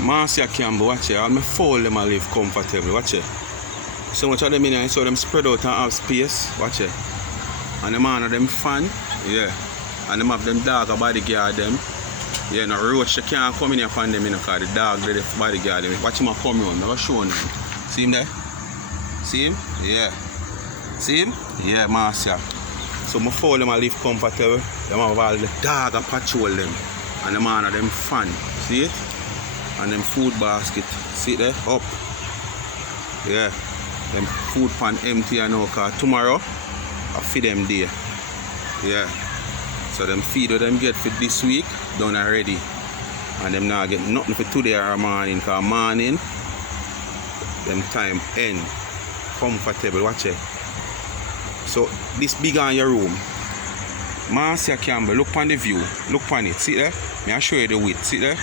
Marcia Campbell, watch it. All my fowl them a live comfortable, watch it. So much of them in here, so them spread out and have space, watch it. And the man of them fan, yeah. And them have them dog a bodyguard them. Yeah, no roach they can't come in here upon them, you know, because the dog they the bodyguard them. Watch him a come round, I'll show him. See him there? See him? Yeah. See him? Yeah, Marcia. So my fowl them a live comfortable. Them have all the dog a patrol them. And the man of them fan. See it? And them food basket. See it there? Up. Yeah. Them food pan empty and now, because tomorrow I feed them there. Yeah. So them feed what them get for this week done already. And them now get nothing for today or morning, because morning them time end. Comfortable, watch it. So this big on your room. Marcia Campbell, look on the view. Look on it. See there? May I show you the width. See there?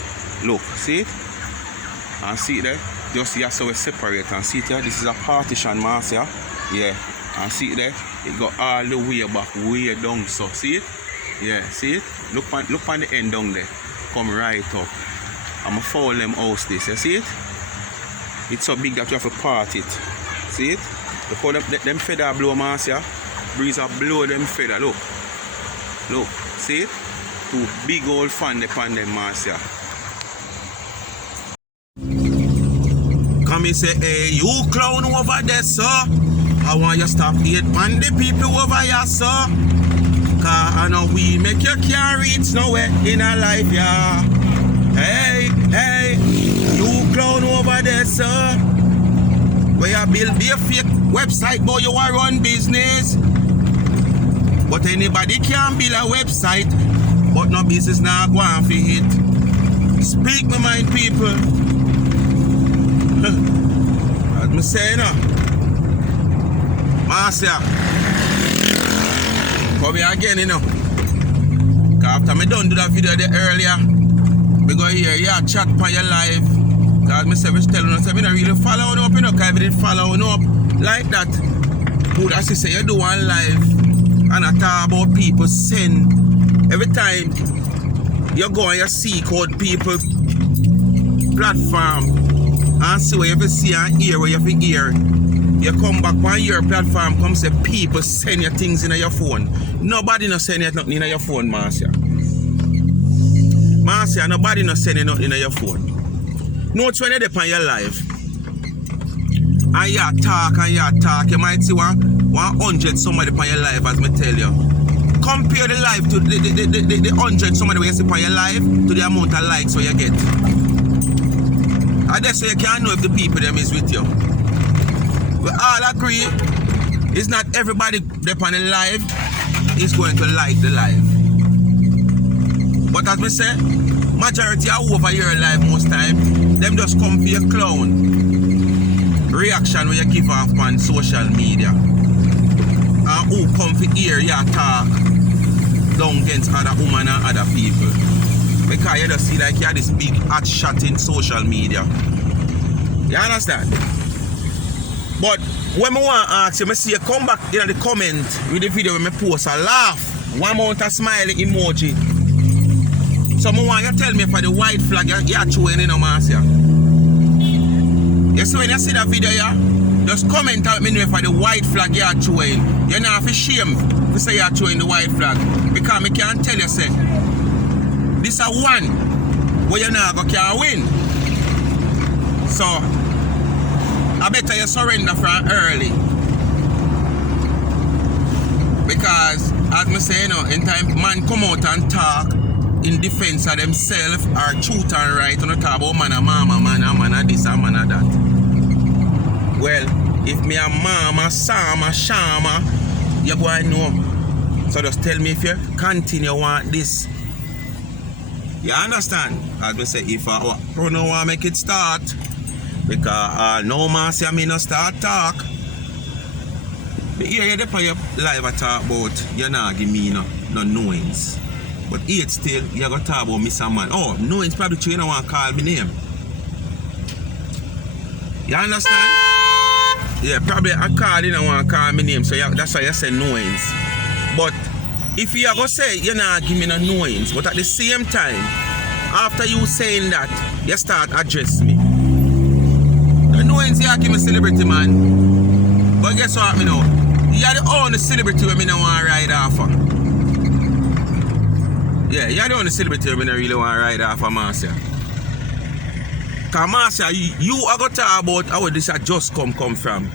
Look, see it? And see it there? Just see how we separate and see it there? This is a partition, Marcia. Yeah. And see it there? It got all the way back, way down. So see it? Yeah, see it? Look on the end down there. Come right up. I'm gonna follow them house this. You see it? It's so big that you have to part it. See it? Look how them feather blow, Marcia. Breeze are blow them feather. Look. Look. See it? Two big old fan upon them, Marcia. Come and say, hey, you clown over there, sir. I want you to stop hate on the people over here, sir. Cause I know we make you can't reach nowhere in a life, yeah. Hey, hey, you clown over there, sir. Where you build be a fake website, but you are run business. But anybody can build a website, but no business now go on for it. Speak my mind, people. As me say, no. Marcia, come here again, you know. Cause after me done do that video there earlier, we go here, yeah, chat on your live. Cause me say, we telling us, we don't really follow up, you know, cause we didn't follow up like that. Who that say you do one live and I talk about people send every time you go and you seek out people platform and see what you have to see and hear what you have to hear. You come back on your platform, come say people send you things in your phone. Nobody no send you nothing in your phone, Marcia. Marcia, nobody no send you nothing in your phone. Notes when you're on your live and you talk, you might see 100 somebody on your live, as me tell you. Compare the live to the 100 somebody you see on your live to the amount of likes what you get. And that's so you can't know if the people them is with you. We all agree, it's not everybody there on the live is going to like the live. But as me say, majority are over your live most time, them just come for your clown reaction when you give off on social media. And who come for hear you talk down against other women and other people. Because you just see like you have this big hot shot in social media. You understand? But when I want to ask you, I see you come back in the comment with the video when I post a laugh, one amount of smiley emoji. So I want you to tell me for the white flag you're showing in Marcia. You see when you see that video, yeah? Just comment out me for the white flag you're showing. You're not for shame to say you're showing the white flag. Because I can't tell you, say, this is one where you now can't win. So, I better you surrender from early. Because, as I say, you know, in time, man come out and talk in defense of themselves or truth and right on the talk about man and mama, man and this and man and that. Well, if me a mama, Sama, Shama, you go and know. So just tell me if you continue want this. You understand? As we say, if I don't want to make it start, because no man say me no start talk. But here you depend your live I talk about, you not give me no knowings. But yet still, you got to talk about Mr. Man. Oh, knowings probably true, you don't want to call me name. You understand? Yeah, probably I call you don't want to call me name, so that's why you say knowings. But if you are going to say, you're not giving me no knowings, but at the same time, After you saying that, you start address me. You know when you give me celebrity, man. But guess what, me know? You're the only celebrity when me don't want to ride off of. Yeah, you're the only celebrity when me don't really want to ride off of, Marcia. Because Marcia, you are going to talk about how this just come from.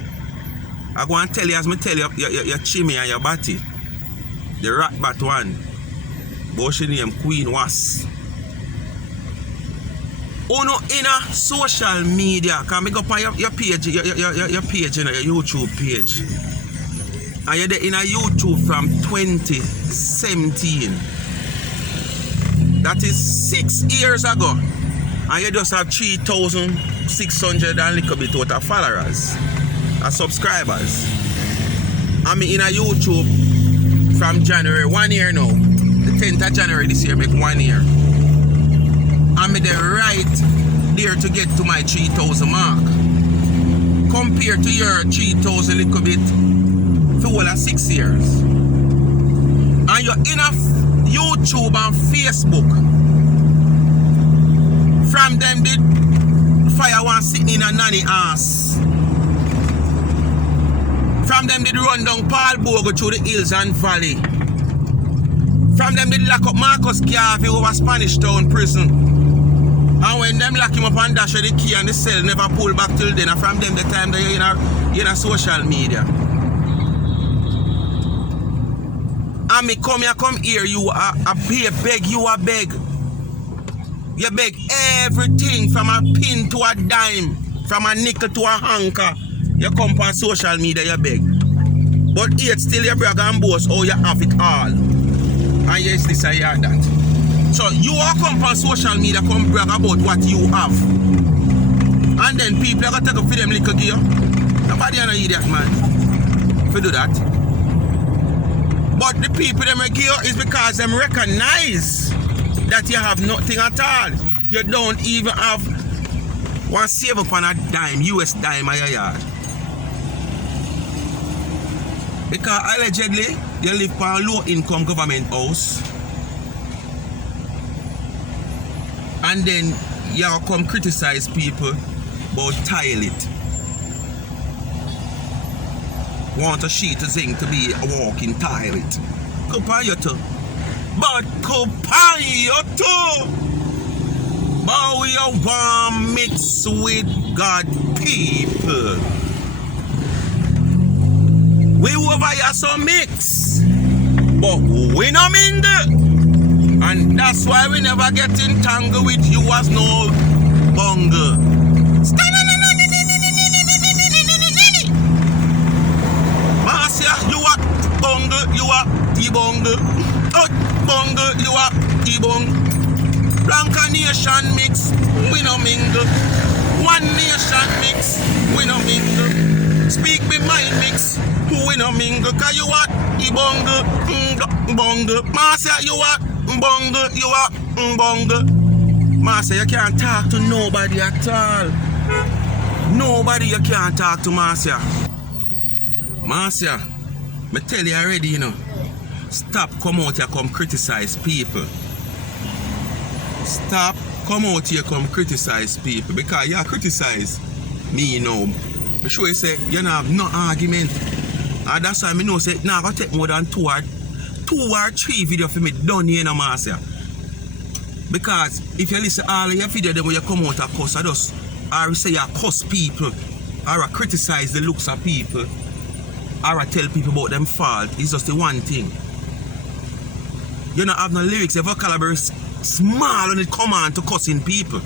I go and tell you, as me tell you, your chimney and your batty. The rat bat one. But she name Queen Was. Uno in a social media, can make up on your page, your page, you know, your YouTube page. And you're there in a YouTube from 2017. That is 6 years ago. And you just have 3,600 and little bit out of followers and subscribers. I'm in a YouTube from January, 1 year now. The 10th of January this year make 1 year. I'm there right there to get to my 3,000 mark. Compared to your 3,000 little bit for all of 6 years. And you're in a YouTube and Facebook. From them did fire one sitting in a nanny ass. From them did run down Paul Bogo through the hills and valley. From them did lock up Marcus Garvey over Spanish Town prison. And when them lock him up and dash the key and the cell never pull back till then. And from them the time that you're in a social media. And me come here, you are a beg, you are beg. You beg everything from a pin to a dime, from a nickel to a anchor. You come on social media, you beg. But yet still you brag and boast, oh you have it all. And yes, this I hear that. So you all come on social media, come brag about what you have. And then people are going to take up for them little gear. Nobody is an idiot, man. If you do that. But the people them gear is because them recognize that you have nothing at all. You don't even have one save up on a dime, US dime in your yard. Because allegedly, you live in a low-income government house. And then you come criticize people about toilet. Want a sheet of zinc to be a walking toilet. Coupon you too. But coupon you too. But we are warm mixed with God people. We over here so mix. But we no mingle. And that's why we never get entangled with you as no bungle. Marcia, you are bungle, you are T-bungle. Bungle, you are T-bungle. Blanca nation mix, we no mingle. One nation mix, we no mingle. Speak me mind mix, we no mingle. Cause you are T-bungle, bungle. Marcia, you are bungle, you are bungle. Marcia, you can't talk to nobody at all. Nobody you can't talk to, Marcia. Marcia, me tell you already, you know. Stop come out here come criticize people. Stop come out here come criticize people. Because you criticize me, you know. I sure you say you don't have no argument. And that's why I know say now gonna take more than two or three videos for me done here, you know, Marcia. Because if you listen all of your videos then when you come out and cuss, I just or say you cuss people, or I criticize the looks of people, or I tell people about them fault, it's just the one thing. You don't have no lyrics, your vocabulary is small when it come on to cussing people.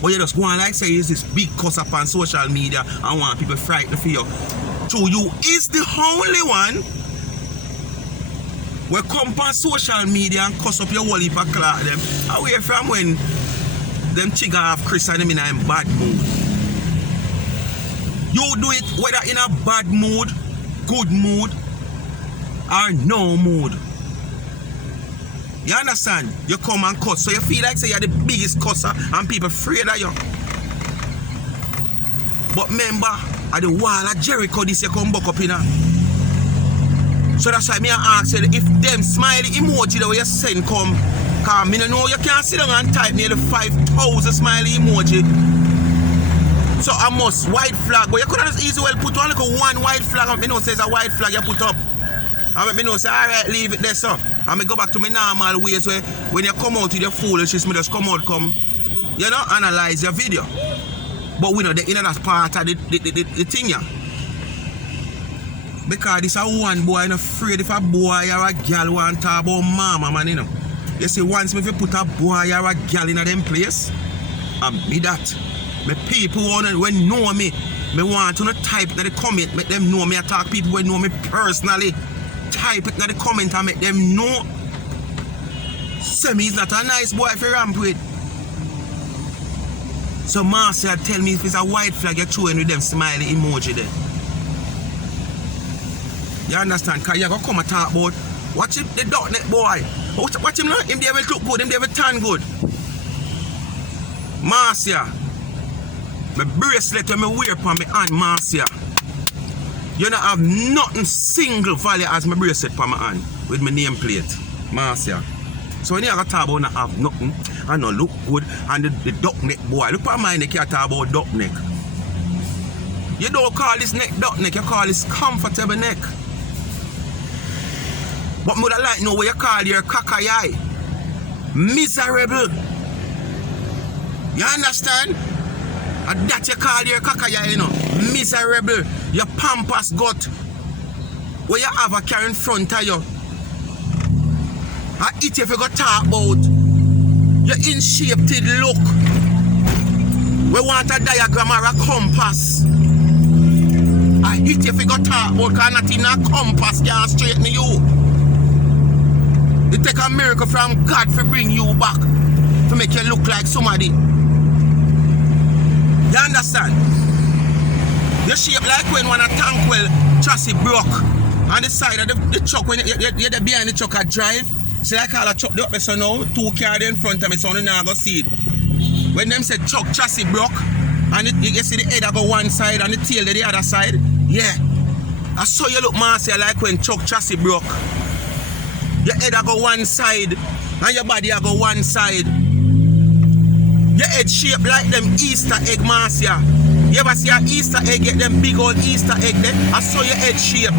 But you just go on like say is this big cuss up on social media and want people frightened for you. So you is the only one where come on social media and cuss up your whole heap of clock them away from when them chigga have Chris and them in a bad mood. You do it whether in a bad mood, good mood, or no mood. You understand? You come and cut. So you feel like say you're the biggest cusser and people afraid of you. But remember, at the wall of Jericho this you come back up in her. So that's why me ask you if them smiley emoji that you send come Cause me no know you can't sit down and type nearly 5,000 smiley emoji. So I must white flag, but you could have just easy well put one white flag and me know says a white flag you put up. And me know say alright, leave it there, so. And me go back to my normal ways where when you come out with your foolishness, me just come out, you know, analyze your video. But we know the that's part of the thing, yeah. Because this a one boy, I'm afraid if a boy or a girl want to talk about mama, man, you know. You see, once me if you put a boy or a girl in them place, and me that. Me people when know me want to type in the comment, make them know me. I talk people when know me personally. Type it in the comment and make them know. Semi is not a nice boy if you ramp with. So Marcia tell me if it's a white flag you're throwing with them smiley emoji there. You understand? Because you're going to come and talk about watch him, the duck neck boy. Watch him now, him they will look good, him they will turn good. Marcia. My bracelet when I wear upon my hand, Marcia. You don't have nothing single value as my bracelet upon my hand with my nameplate, Marcia. So when you have to talk about not have nothing and not look good and the duck neck boy, look at my neck, you talk about duck neck. You don't call this neck duck neck, you call this comfortable neck. But I would like to know what you call your cockeye. Miserable. You understand? And that you call your cockeye, you know. Miserable. Your pampas gut. Where you have a car in front of you. And it if you go talk about your in-shaped look. We want a diagram or a compass. I hit if you go talk about because nothing in a compass can straighten you. It take a miracle from God to bring you back. To make you look like somebody. You understand? You shape like when one a tank well chassis broke on the side of the truck when you're behind the truck a drive. See I call a truck up so now, 2 cars in front of me so now I go see it. When them say truck chassis broke and you see the head I go one side and the tail the other side, yeah. I saw you look Marcia like when truck chassis broke. Your head I go one side and your body I go one side. Your head shaped like them Easter egg, Marcia. You ever see an Easter egg, get them big old Easter egg there? I saw your head shape.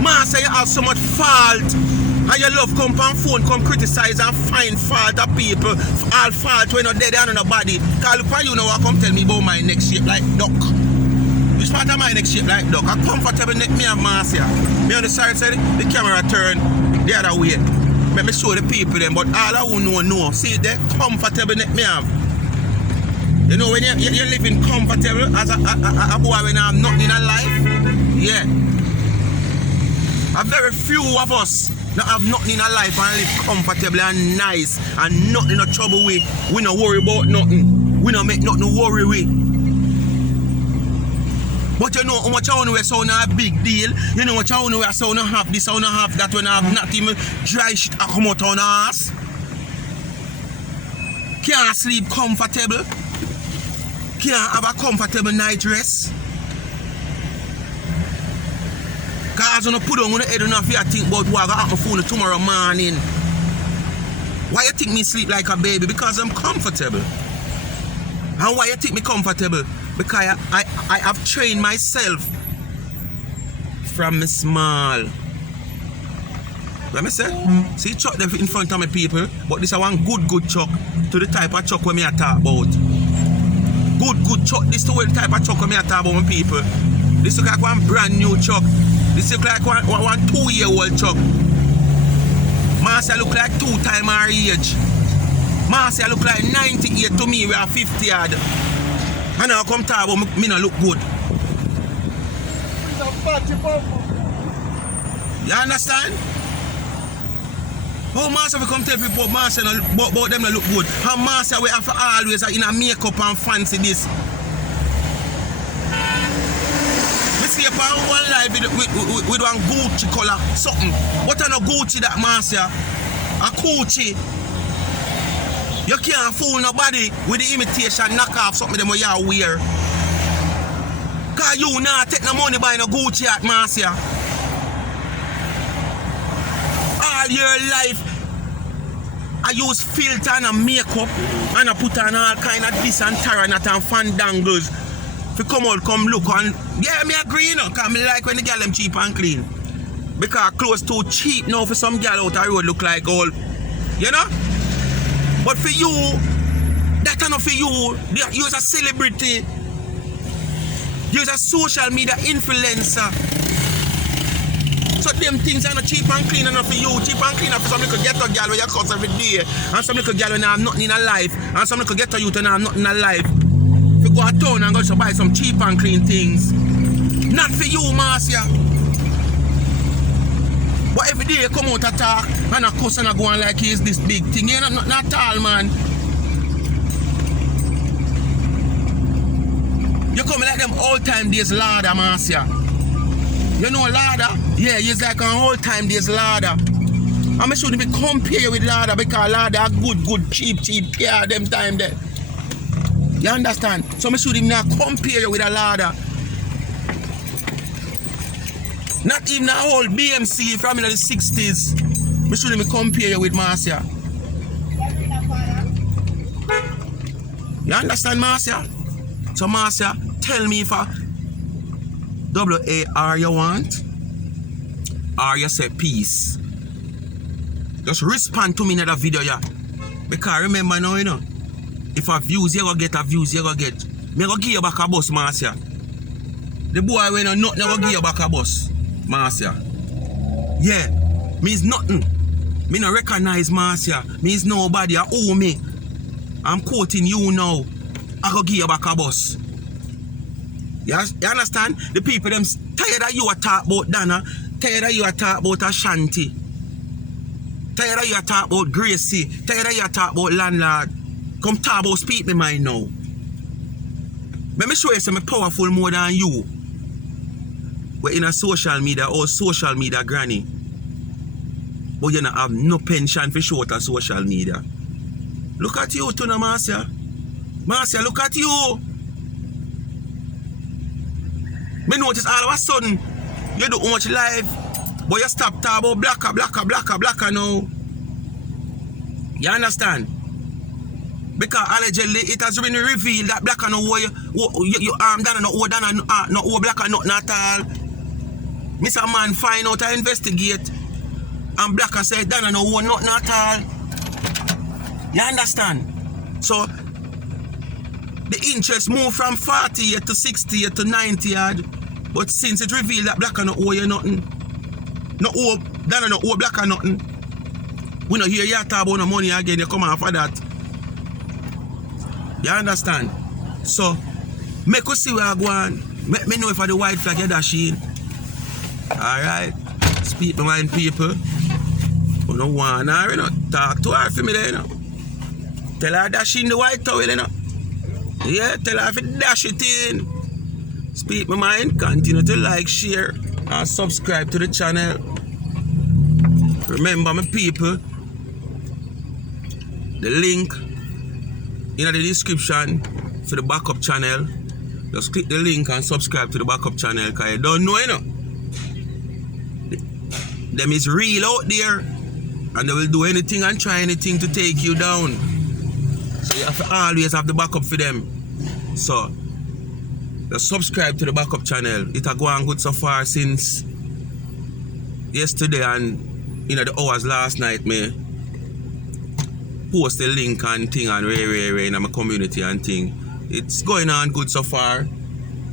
Marcia, you have so much fault. And you love come on phone, come criticize and find fault of people. All fault when you're dead and nobody. Because look for you now, come tell me about my neck shape like duck. Which part of my neck shape like duck? A comfortable neck me have, Marcia. Me on the side side, the camera turn the other way. Let me show the people them, but all I who know. See the comfortable neck me have. You know when you're living comfortable as a boy when I have nothing in a life, yeah. A very few of us that have nothing in a life and live comfortably and nice and nothing no trouble with. We don't worry about nothing. We don't make nothing worry with. But you know how much I want to sound a big deal. You know what I want to sound have this, I want to have that when I have nothing dry shit I come out on ass. Can't sleep comfortable. Can't have a comfortable night rest. Cause when you put on the head enough you think about what I got my phone tomorrow morning. Why you think me sleep like a baby? Because I'm comfortable. And why you think me comfortable? Because I have trained myself from small. Let me say, see truck there in front of me people, but this is one good truck to the type of truck we I talk about. Good truck, this is the type of truck we I talk about my people. This look like one brand new truck. This look like one 2-year-old truck. Marcia look like 2 times our age. Marcia look like 98 to me, we are 50 yard. And now come talk about me not look good. You understand? How Marcia will come tell people Marcia about them not look good. How Marcia we have to always in a makeup and fancy this. We see upon one live with one Gucci color, something. What are no Gucci that Marcia? A Gucci. You can't fool nobody with the imitation knockoff something them you wear. Cause you not take no money by no Gucci at Marcia. all your life I use filter and a makeup and I put on all kind of this and taranat and fandangles to come out, come look and yeah, me agree, you know, because me like when the girl them cheap and clean. Because clothes too cheap now for some girl out the road look like all, you know? But for you, that's enough for you. You're a celebrity. You're a social media influencer. So them things are not cheap and clean enough for you. Cheap and clean enough for some little ghetto girl where you cuss every day. And some little girl when have nothing in her life. And some little ghetto youth when have nothing in her life. If you go to town and go to buy some cheap and clean things. Not for you, Marcia. But every day you come out and talk and a cuss and a go on like he's this big thing. You're not at all, man. You come like them old time days ladder, Marcia. You know ladder? Yeah, he's like an old time days ladder. I shouldn't be compare with ladder because ladder are good, cheap care them time there. You understand? So I shouldn't not compare with a ladder. Not even a whole BMC from in the 60s. I shouldn't be compare with Marcia. You understand, Marcia? So Marcia, tell me if I WAR you want or you say peace. Just respond to me in that video, yeah. Because remember now, you know, if I views, you go get a views, you go get. Me go give you back a bus, Marcia. The boy when you nothing, go give you back a bus, Marcia. Yeah, means nothing. Me no recognize Marcia. Means nobody, I owe me. I'm quoting you now. I go give you back a bus. You understand? The people them tired of you a talk about Dana, tired of you a talk about Ashanti, tired of you a talk about Gracie, tired of you a talk about landlord. Come talk about speak me mind now. Let me show you some powerful more than you. We're in a social media or social media granny. But you don't have no pension for short of social media. Look at you too, Marcia. Marcia, look at you. Me notice all of a sudden you do much live, but you stop talking about blacker now. You understand? Because allegedly it has been revealed that blacker no you arm down and no blacker nothing at all. Mr. Man find out and investigate and blacker say down and no nothing at all. You understand? So the interest moved from 40 to 60 to 90 odd. But since it revealed that black no owe you nothing, no owe, Dana no owe black nothing. We don't hear you talk about no money again, you come after that. You understand? So, make us see where I go on. Make me know if I the white flag you dash in. Alright? Speak my mind, people. You don't want her, you know. Talk to her for me there, you know. Tell her dash in the white towel, you know. Yeah, tell her if you dash it in. Speak my mind, continue to like, share, and subscribe to the channel. Remember my people, the link in the description for the backup channel. Just click the link and subscribe to the backup channel because you don't know, you know. Them is real out there and they will do anything and try anything to take you down. So you have to always have the backup for them. So just subscribe to the backup channel. It has gone good so far since yesterday and the hours last night. Me post the link and thing and ray in my community and thing. It's going on good so far.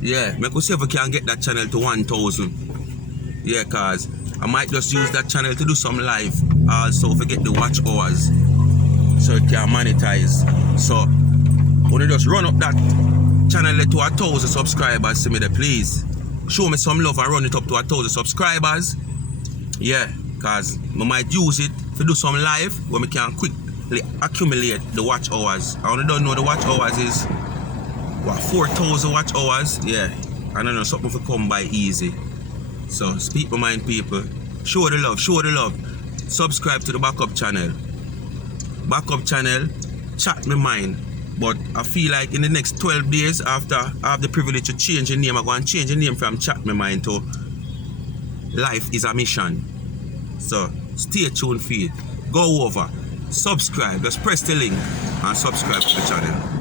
Yeah, I could see if I can get that channel to 1,000. Yeah, cause I might just use that channel to do some live. Also forget the watch hours so it can monetize. So when you just run up that channel to 1,000 subscribers, see me there, please. Show me some love and run it up to 1,000 subscribers. Yeah, cause I might use it to do some live where we can quickly accumulate the watch hours. I only don't know the watch hours is what, 4,000 watch hours. Yeah, I don't know, something for come by easy. So speak my mind, people. Show the love, subscribe to the backup channel. Chat my mind. But I feel like in the next 12 days after I have the privilege to change the name, I'm going to change the name from Chat My Mind to Life is a Mission. So Stay tuned for it. Go over, subscribe, just press the link and subscribe to the channel.